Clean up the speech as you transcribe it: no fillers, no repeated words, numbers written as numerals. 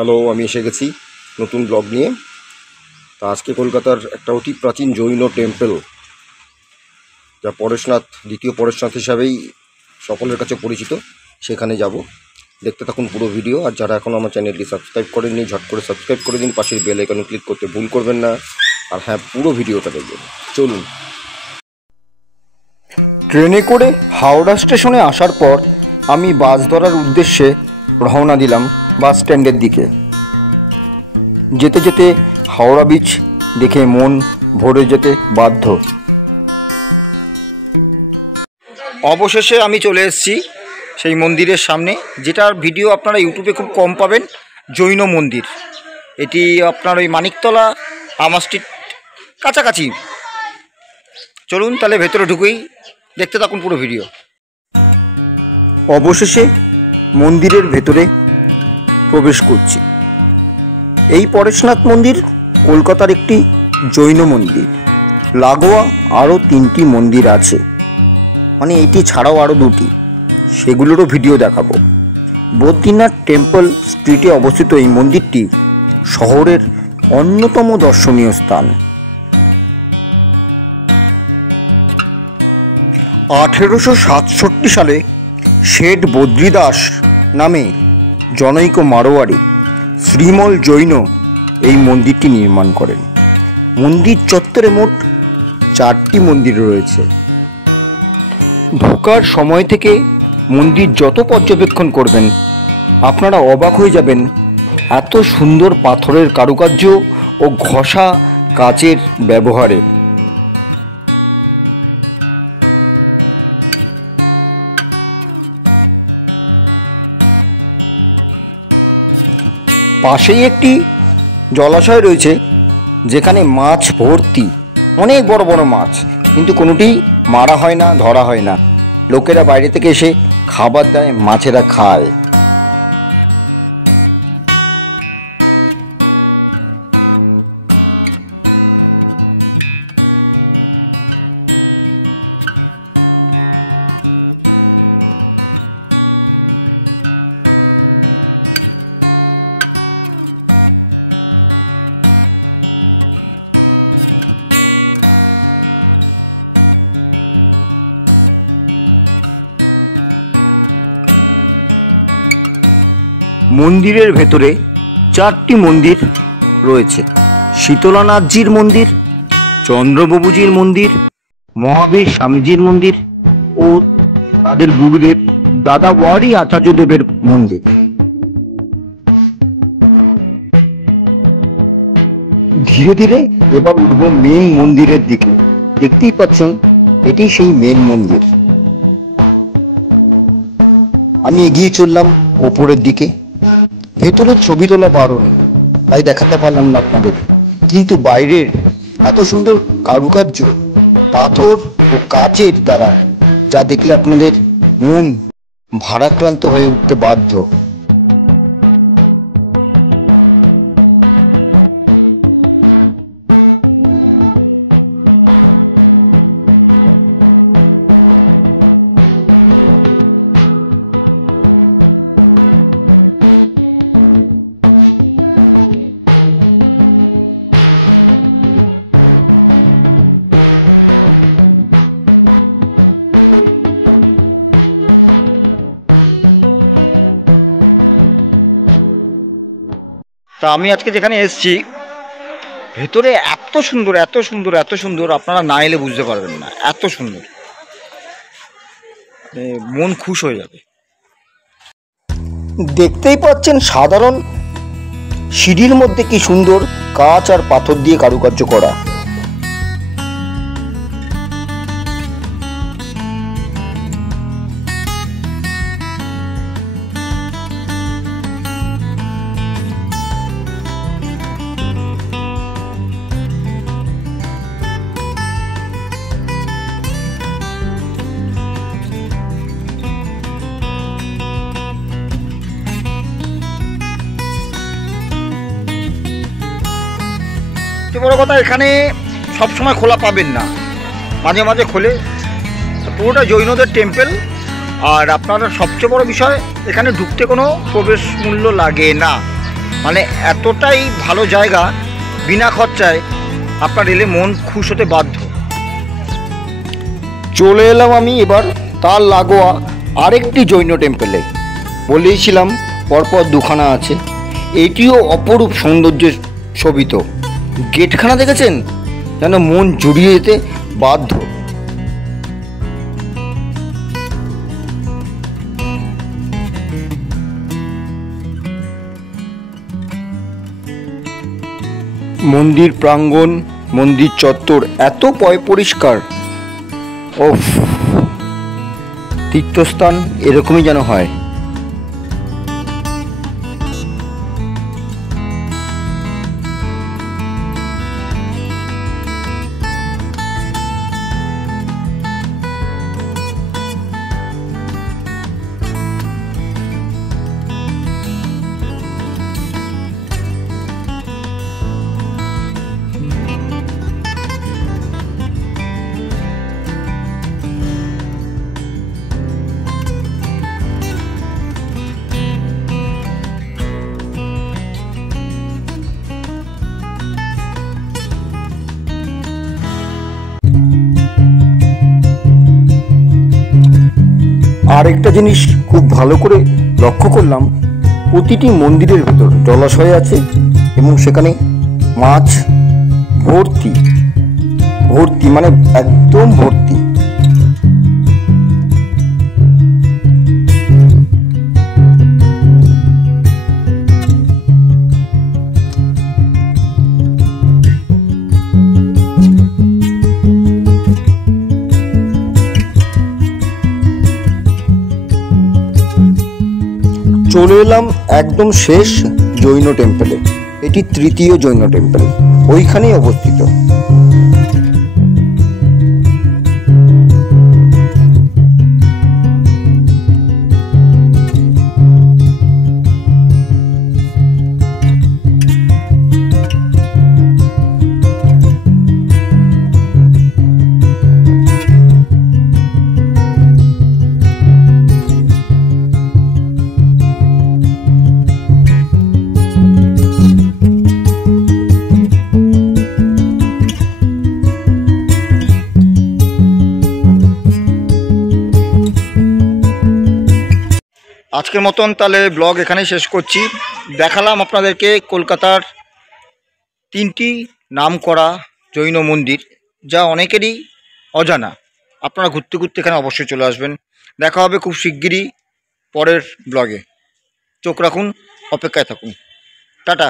Hello, আমি এসে গেছি নতুন ব্লগ নিয়ে। তা আজকে কলকাতার একটা অতি প্রাচীন জৈন টেম্পল, যা পরেশনাথ, দ্বিতীয় পরেশনাথ হিসাবেই সকলের কাছে পরিচিত, সেখানে যাব। দেখতে থাকুন পুরো ভিডিও। আর যারা এখনও আমার চ্যানেলটি সাবস্ক্রাইব করেননি, ঝট করে সাবস্ক্রাইব করে দিন, পাশের বেল আইকনে ক্লিক করতে ভুল করবেন না। আর হ্যাঁ, পুরো ভিডিওটা দেখবেন। চলুন। ট্রেনে করে হাওড়া স্টেশনে আসার পর আমি বাস ধরার উদ্দেশ্যে রওনা দিলাম বাস স্ট্যান্ডের দিকে। যেতে যেতে হাওড়া বিচ দেখে মন ভরে যেতে বাধ্য। অবশেষে আমি চলে এসেছি সেই মন্দিরের সামনে, যেটার ভিডিও আপনারা ইউটিউবে খুব কম পাবেন। জৈন মন্দির এটি আপনার ওই মানিকতলা আমা স্ট্রিট কাছাকাছি। চলুন তাহলে ভেতরে ঢুকেই, দেখতে থাকুন পুরো ভিডিও। অবশেষে মন্দিরের ভেতরে প্রবেশ করছি। এই পরেশনাথ মন্দির কলকাতার একটি জৈন মন্দির। লাগোয়া আরও 3টি মন্দির আছে, মানে এটি ছাড়াও আরও 2টি, সেগুলোরও ভিডিও দেখাবো। বদ্রীনাথ টেম্পল স্ট্রিটে অবস্থিত এই মন্দিরটি শহরের অন্যতম দর্শনীয় স্থান। 1867 সালে শেঠ বদ্রীদাস নামে জনৈক মারোয়ারি শ্রীমল জৈন এই মন্দিরটি নির্মাণ করেন। মন্দির চত্বরে মোট 4টি মন্দির রয়েছে। ঢোকার সময় থেকে মন্দির যত পর্যবেক্ষণ করবেন আপনারা অবাক হয়ে যাবেন, এত সুন্দর পাথরের কারুকার্য ও ঘষা কাচের ব্যবহারে। পাশেই একটি জলাশয় রয়েছে, যেখানে মাছ ভর্তি, অনেক বড় বড় মাছ, কিন্তু কোনোটি মারা হয় না, ধরা হয় না। লোকেরা বাইরে থেকে এসে খাবার দেয়, মাছেরা খায়। মন্দিরের ভেতরে 4টি মন্দির রয়েছে: শীতলানাথজির মন্দির, চন্দ্রবাবুজির মন্দির, মহাবীর স্বামীজির মন্দির ও তাদের গুরুদেব দাদাওয়ারি আচার্যদেবের মন্দির। ধীরে ধীরে এবার মেন মন্দিরের দিকে। দেখতেই পাচ্ছেন, এটি সেই মেন মন্দির। আমি এগিয়ে চললাম ওপরের দিকে। ভেতরের ছবি তোলা বারণ, তাই দেখাতে পারলাম না আপনাদের, কিন্তু বাইরের এত সুন্দর কারুকার্য পাথর ও কাচের দ্বারা, যা দেখলে আপনাদের মন ভারাক্রান্ত হয়ে উঠতে বাধ্য। তা আমি আজকে যেখানে এসেছি, ভেতরে এত সুন্দর, এত সুন্দর, এত সুন্দর, আপনারা না এলে বুঝতে পারবেন না। এত সুন্দর, মন খুশ হয়ে যাবে। দেখতেই পাচ্ছেন সাধারণ সিঁড়ির মধ্যে কি সুন্দর কাঁচ আর পাথর দিয়ে কারুকার্য করা। বড় কথা, এখানে সবসময় খোলা পাবেন না, মাঝে মাঝে খোলে। পুরোটা জৈনদের টেম্পল। আর আপনার সবচেয়ে বড় বিষয়, এখানে ঢুকতে কোনো প্রবেশ মূল্য লাগে না। মানে এতটাই ভালো জায়গা, বিনা খরচায় আপনার এলে মন খুশ হতে বাধ্য। চলে এলাম আমি এবার তার লাগোয়া আরেকটি জৈন টেম্পেলে। বলেইছিলাম পরপর দুখানা আছে, এটিও অপরূপ সৌন্দর্যের শোভিত। গেটখানা দেখেছেন, যেন মন জুড়িয়ে যেতে বাধ্য। মন্দির প্রাঙ্গণ, মন্দির চত্বর এত পরিষ্কার। ওফ, তীর্থস্থান এরকমই যেন হয়। আরেকটা জিনিস খুব ভালো করে লক্ষ্য করলাম, প্রতিটি মন্দিরের ভেতর জলাশয় আছে এবং সেখানে মাছ ভর্তি ভর্তি, মানে একদম ভর্তি। চলে এলাম একদম শেষ জৈন টেম্পলে। এটি তৃতীয় জৈন টেম্পল, ওইখানেই অবস্থিত। আজকের মতন তাহলে ব্লগ এখানেই শেষ করছি। দেখালাম আপনাদেরকে কলকাতার 3টি নামকরা জৈন মন্দির, যা অনেকেরই অজানা। আপনারা ঘুরতে ঘুরতে এখানে অবশ্যই চলে আসবেন। দেখা হবে খুব শিগগিরই পরের ব্লগে। চোখ রাখুন, অপেক্ষায় থাকুন। টাটা।